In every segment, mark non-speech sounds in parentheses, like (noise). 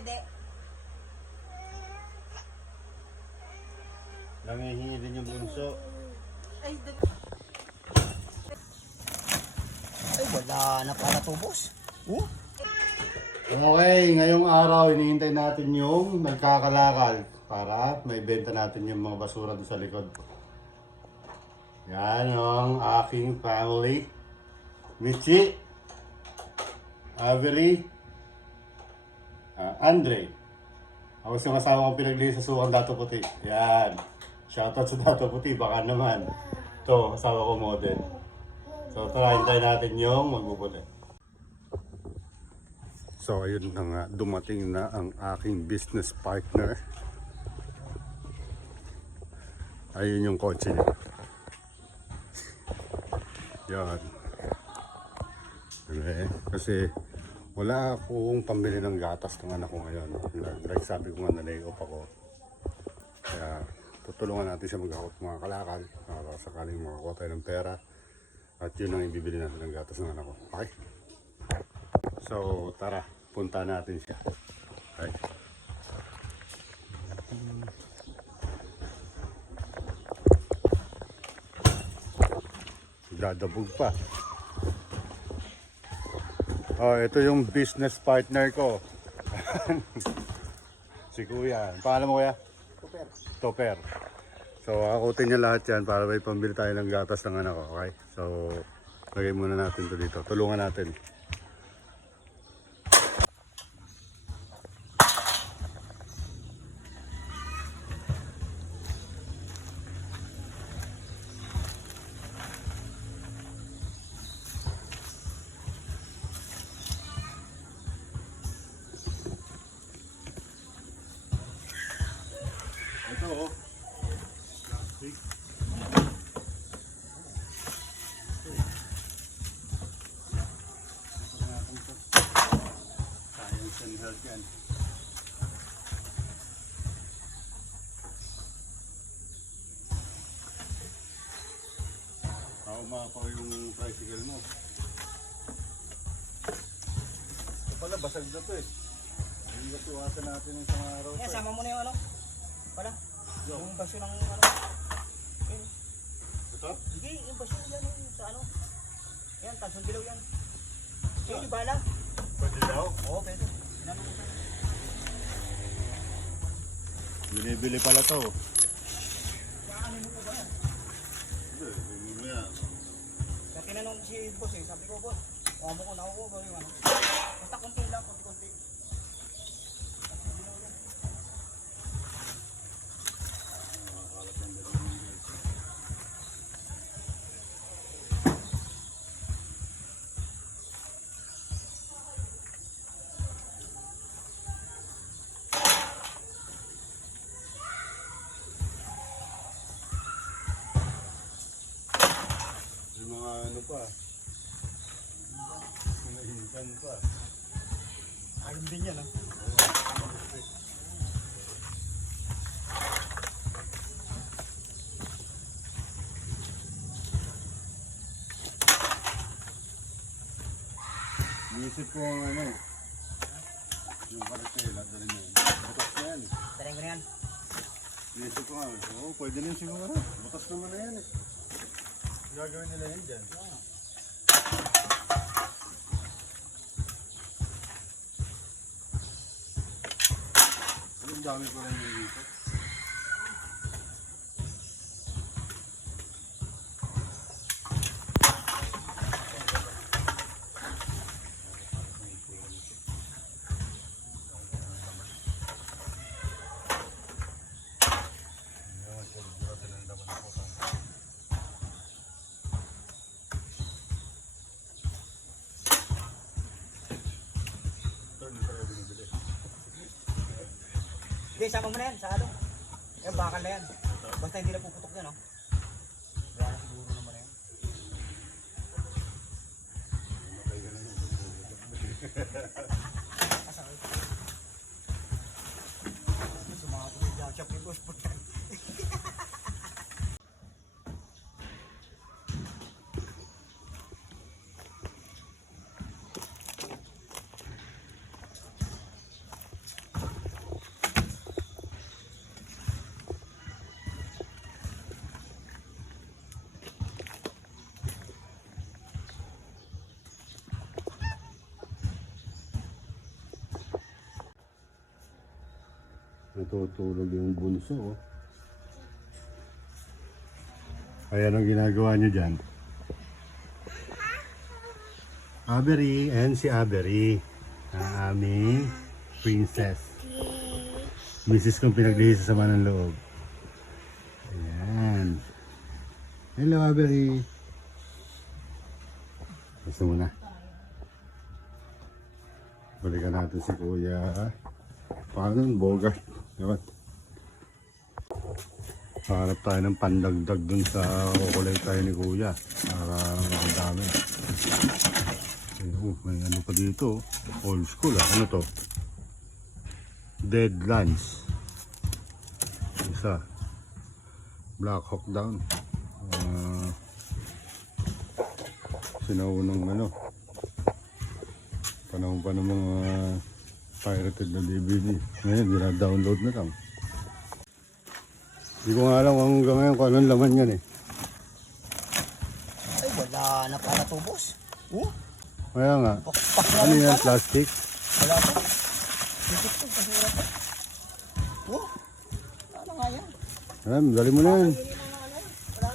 pwede. Nangihingi din yung bunso. Ay, dun. Ay, wala na pala to, boss. Oh? Okay, ngayong araw hinihintay natin yung nagkakalakal para may benta natin yung mga basura doon sa likod. Yan ang aking family. Michi, Avery, ah, Andre. Ako yung asawa kong pinaglilis sa Sukan Dato Puti. Yan. Shoutout sa Dato Puti, baka naman. Ito, asawa ko model. So tara, hintayin natin yung magbubuti. So ayun na nga, dumating na ang aking business partner. Ayun yung kotse niya. Yan. Okay. Kasi wala akong pambili ng gatas ng anak ko ngayon. Like sabi ko nga na lay ako. Kaya tutulungan natin siya mag-out mga kalakal para sakaling makakuha tayo ng pera. At yun ang ibibili natin ng gatas ng anak ko. Okay? So, tara, punta natin siya. Okay. Dadabog pa. Oh, ito yung business partner ko. (laughs) si Kuya. Pangalan mo Kuya? Super. Topper. So, akutin niya lahat yan para may pambili tayo ng gatas ng anak ko. Okay? So, lagay muna natin to dito. Tulungan natin. Yan. Tama pa yung tricycle mo. Ito pala, basag na to eh. Hindi ka tiwasan natin ng isang araw Yan, eh. sama mo na yung ano. Pala. Yo. Yung basyo ng ano. Yun. Ito? Hindi, yung basyo yan. Yung, sa ano. Yan, tansong dilaw yan. Yun, yung bala. Pwede daw? Oo, pwede. Binibili pala to. Tinanong si boss eh, sabi ko, boss, kuha mo ko, nakuha ko yung ano. Basta konti lang, konti-konti. Pa. Mga hinkan pa. Ayun din yan, ah. Iisip ko ang ano. Yung karatela, dali mo. Butas na yan. Taring ko na yan. Iisip ko nga. Oo, pwede rin siguro. Butas naman na yan eh. Gagawin nila yan dyan. Ang dami ko Hindi, sama mo na yan, sa ano. Yan, bakal na yan. Basta hindi na puputok yan, oh. Wala na siguro naman (laughs) na yan. Asakay. Sumakot yung jack shop ni boss. puta. Natutulog yung bunso. Oh. Ay, anong ginagawa niyo dyan? Avery, ayan si Avery. Ang aming princess. Mrs. kong pinaglihis sa sama ng loob. Ayan. Hello, Avery. Gusto mo na. Balikan natin si Kuya. Paano nun? Diba? Hanap tayo ng pandagdag dun sa kukulay tayo ni Kuya. Para makadami. Ayun, may ano pa dito. oh. Old school ah. Ano to? Dead Lunch. Isa. Black Hawk Down. Ah, sinaunang ano. Panahon pa ng mga pirated na DVD. Ngayon, dina-download na lang. Hindi ko nga alam kung hanggang ngayon kung anong laman yan eh. Ay, wala na para tubos. Oh, Kaya nga, pakpak na ano lang yan, pala. plastic? Wala pa. Sikit to, basura pa. Oh, ano nga yan? Ayan, dali mo na yan. Wala.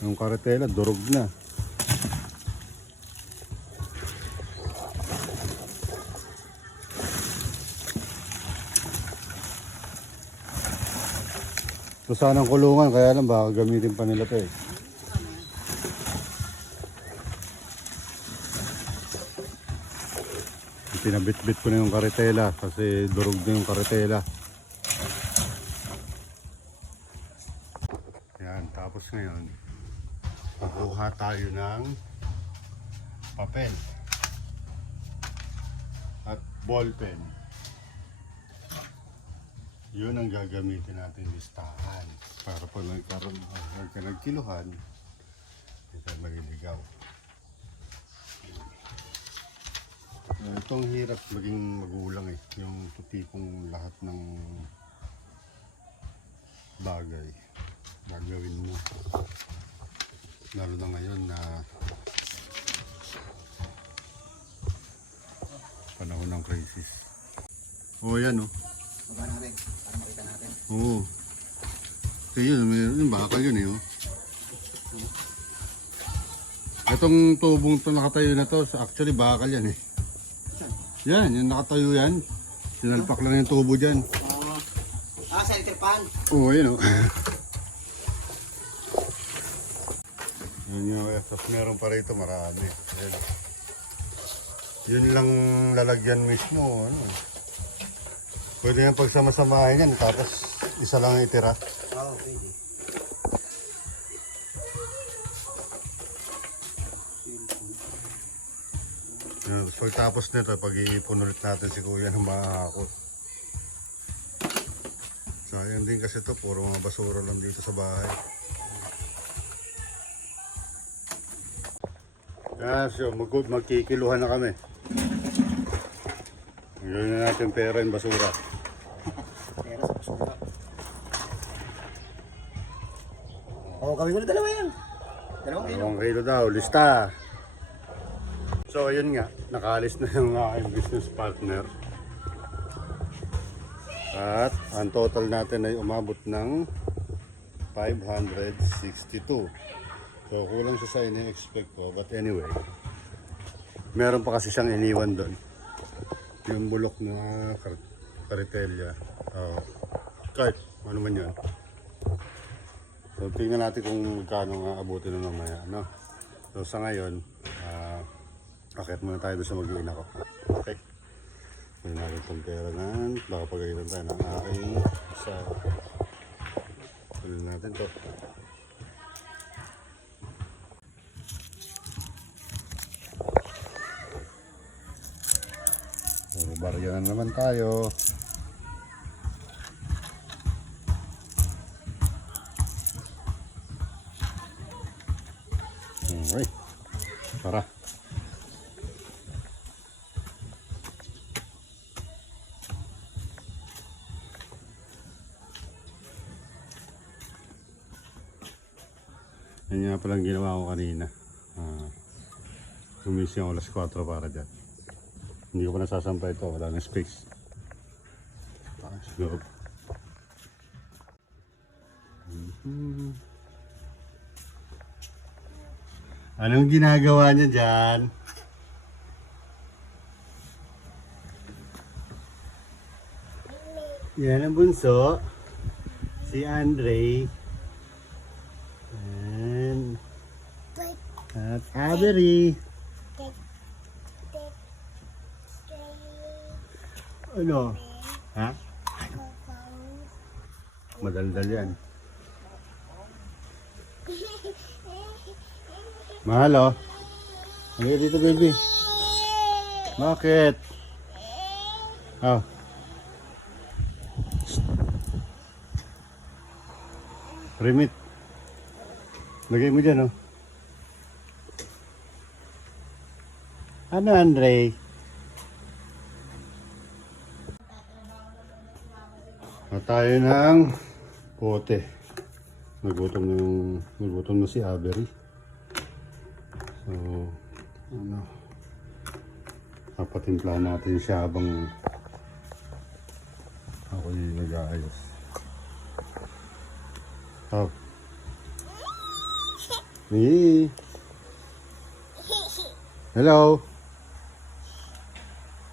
Yung karetela, durog na. Ito sana ang kulungan, kaya lang baka gamitin pa nila to eh. Pinabit-bit ko na yung karetela kasi durog na yung karetela. Yan, tapos ngayon, kukuha tayo ng papel at ballpen. Yun ang gagamitin natin listahan para pag nagkaroon huwag ka nagkiluhan, hindi ka magiligaw. Itong hirap maging magulang eh, yung tipong lahat ng bagay gagawin mo. Lalo na ngayon na panahon ng crisis. Oo, oh, yan oh. Baba natin, para makita natin. Oo. Kaya yun, may, yung bakal yun eh oh. Itong tubong to nakatayo na to, actually bakal yan eh. Yan, yung nakatayo yan. Sinalpak lang yung tubo dyan. Oh. Ah, sa pan. Oo, oh, yun oh. Yun yung, eh, tapos meron pa rito marami. Ayun. Yun lang lalagyan mismo, ano. Pwede yan pagsama-samahin yan, tapos isa lang ang itira. Oo, pwede. Yun, tapos pagtapos nito, pag-iipon ulit natin si kuya ng mga hakot. Sayang din kasi to puro mga basura lang dito sa bahay. So mag magkikiluhan na kami. Gawin na natin pera yung basura. Pera sa basura. Oo, gawin ko na dalawa yan. Dalawang kilo. Dalawang kilo daw, lista. So ayun nga, nakaalis na yung aking business partner. At ang total natin ay umabot ng 562. So kulang siya sa ini-expect ko. But anyway, meron pa kasi siyang iniwan doon. Yung bulok na kar- karitelya. Oh, kahit ano man yun. So tingnan natin kung magkano nga abutin na mamaya. No? So sa ngayon, ah akit muna tayo doon sa mag-iina ko. Okay? May natin itong pera na. Baka pagalitan tayo ng aking sa... Tuloy natin to. Barya na naman tayo. Okay. Tara. Yan nga palang ginawa ko kanina. Ah, gumising ako alas 4 para dyan. Hindi ko pa nasasampay ito. Wala na space. Sa loob. Mhm. Anong ginagawa niya dyan? Yan ang bunso. Si Andre. And at Avery. Ano? Ha? Madaldal yan. Mahal oh. Halika dito baby. Bakit? Oh. Remit. Lagay mo dyan oh. Ano Andre? Tayo ng pote. Nagutom na yung nagutom na si Avery. So, ano, papatimpla natin siya habang ako yung nag-aayos. Oh. Hey. Hello.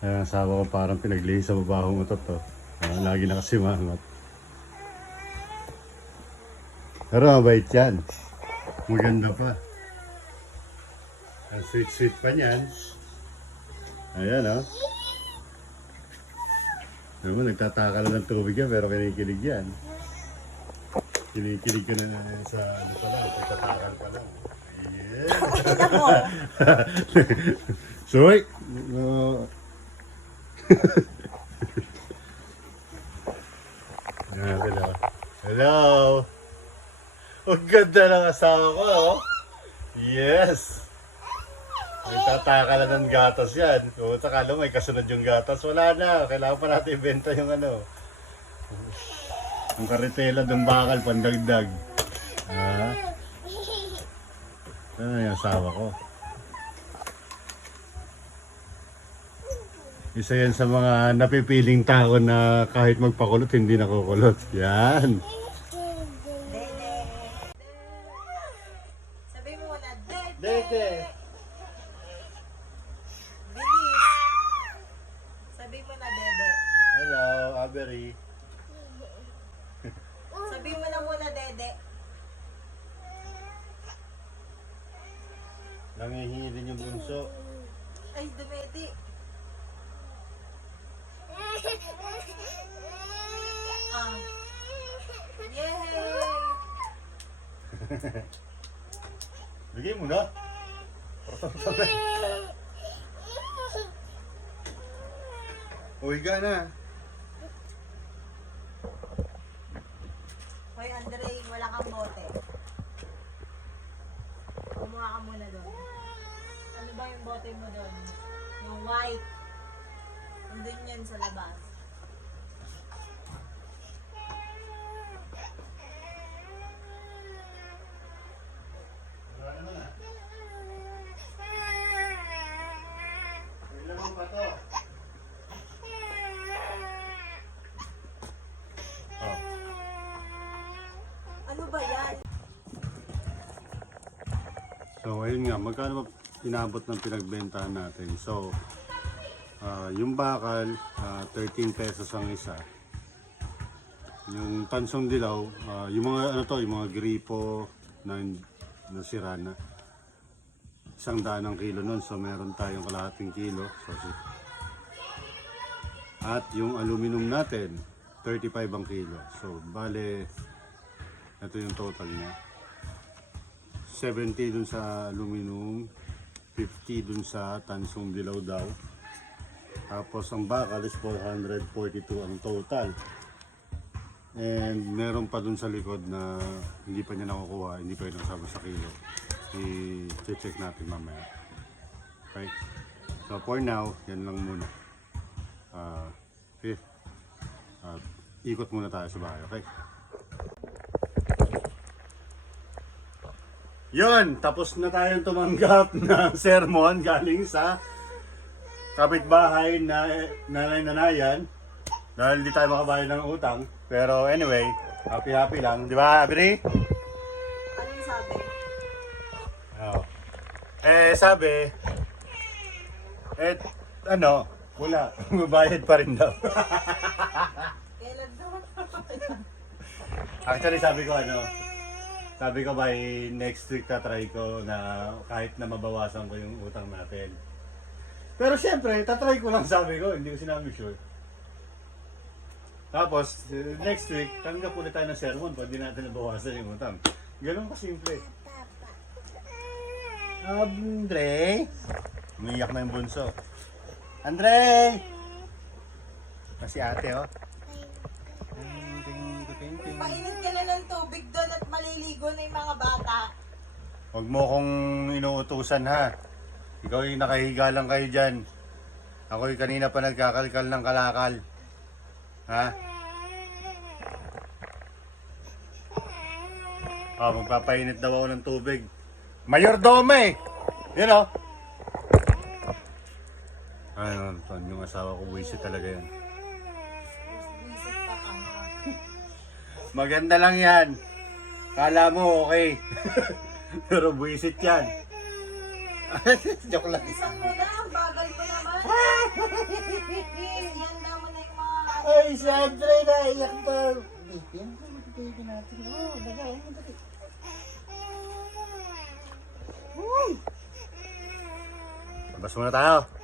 Ayan, asawa ko parang pinaglihi sa babahong utot to. Ah, lagi na kasi maangat. Pero mabait yan. Maganda pa. Ang sweet-sweet pa niyan. Ayan oh. Alam mo, nagtataka lang ng tubig yan, pero kinikilig yan. Kinikilig ka na sa ano pa lang, nagtatakal pa lang. Ayan. (laughs) Soy! Uh, (laughs) Ayan, hello. Hello! Ang ganda ng asawa ko, oh. Yes! Nagtataka lang ng gatas yan. Kung sakala may kasunod yung gatas, wala na. Kailangan pa natin ibenta yung ano. Ang karitela ng bakal, pandagdag. Ha? Ano yung asawa ko? Isa yan sa mga napipiling tao na kahit magpakulot, hindi nakukulot. Yan. Sabi mo na, Dede! Dede. Bilis! Sabi mo na, Dede. Hello, Avery. Sabi mo na muna, Dede. Nangihingi din yung bunso. Ay, dumedi. Ah. Yay! Bigay mo na. Uy ka na. Hoy, Andre, wala kang bote. Kumuha ka muna doon. Ano ba yung bote mo doon? Yung white. Nandun yan sa labas. Ilan pa to? Oh. Ano ba yan? So ayun nga, magkano ba inabot ng pinagbentahan natin? So, ah, yung bakal, ah, 13 pesos ang isa. Yung tansong dilaw, ah, yung mga ano to, yung mga gripo na na. Isang daan ang kilo nun, so meron tayong kalahating kilo. So, at yung aluminum natin, 35 ang kilo. So, bale, ito yung total niya. 70 dun sa aluminum, 50 dun sa tansong dilaw daw. Tapos ang bakal is 442 ang total. And meron pa dun sa likod na hindi pa niya nakukuha, hindi pa yun nasama sa kilo. I-check natin mamaya. Okay? So for now, yan lang muna. Ah, okay. Ah, ikot muna tayo sa bahay, okay? Yun, tapos na tayong tumanggap (laughs) ng sermon galing sa kapitbahay na nanay-nanayan. Dahil di tayo makabayad ng utang. Pero anyway, happy-happy lang. Di ba, Abri? Ano yung sabi? Oo. Eh, sabi, eh, ano, wala. (laughs) Mabayad pa rin daw. Kailan (laughs) daw? Actually, sabi ko ano, sabi ko by next week tatry ko na kahit na mabawasan ko yung utang natin. Pero syempre, tatry ko lang (laughs) sabi ko, hindi ko sinabi sure. Tapos, eh, next week, tanggap ulit tayo ng sermon pag di natin nabawasan yung utang. Ganun kasimple. Andre! Umiyak na yung bunso. Andre! Kasi ate, oh. At maliligo na yung mga bata. Huwag mo kong inuutusan ha. Ikaw yung nakahiga lang kayo dyan. Ako yung kanina pa nagkakalkal ng kalakal. Ha? Ah, magpapainit daw ako ng tubig. Mayordome eh! Yan o. Ayun, ton, yung asawa ko, wisit talaga yan. Maganda lang yan. Kala mo okay. (laughs) Pero buwisit yan. (laughs) Joke lang. Isang mo na, bagal mo naman. Ihanda mo na yung mga... Ay, si Andre na iyak pa. Yan ko, magpapagay natin. Oh, bagay, ano dali. Labas muna tayo.